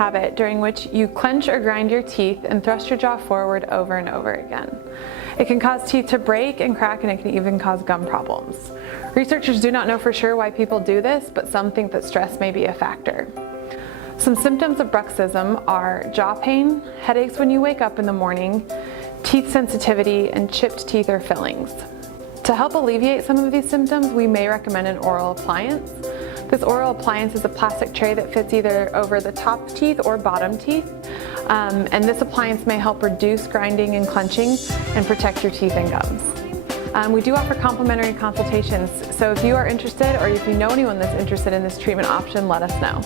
habit during which you clench or grind your teeth and thrust your jaw forward over and over again. It can cause teeth to break and crack, and it can even cause gum problems. Researchers do not know for sure why people do this, but some think that stress may be a factor. Some symptoms of bruxism are jaw pain, headaches when you wake up in the morning, teeth sensitivity, and chipped teeth or fillings. To help alleviate some of these symptoms, we may recommend an oral appliance. This oral appliance is a plastic tray that fits either over the top teeth or bottom teeth. And this appliance may help reduce grinding and clenching and protect your teeth and gums. We do offer complimentary consultations, so if you are interested or if you know anyone that's interested in this treatment option, let us know.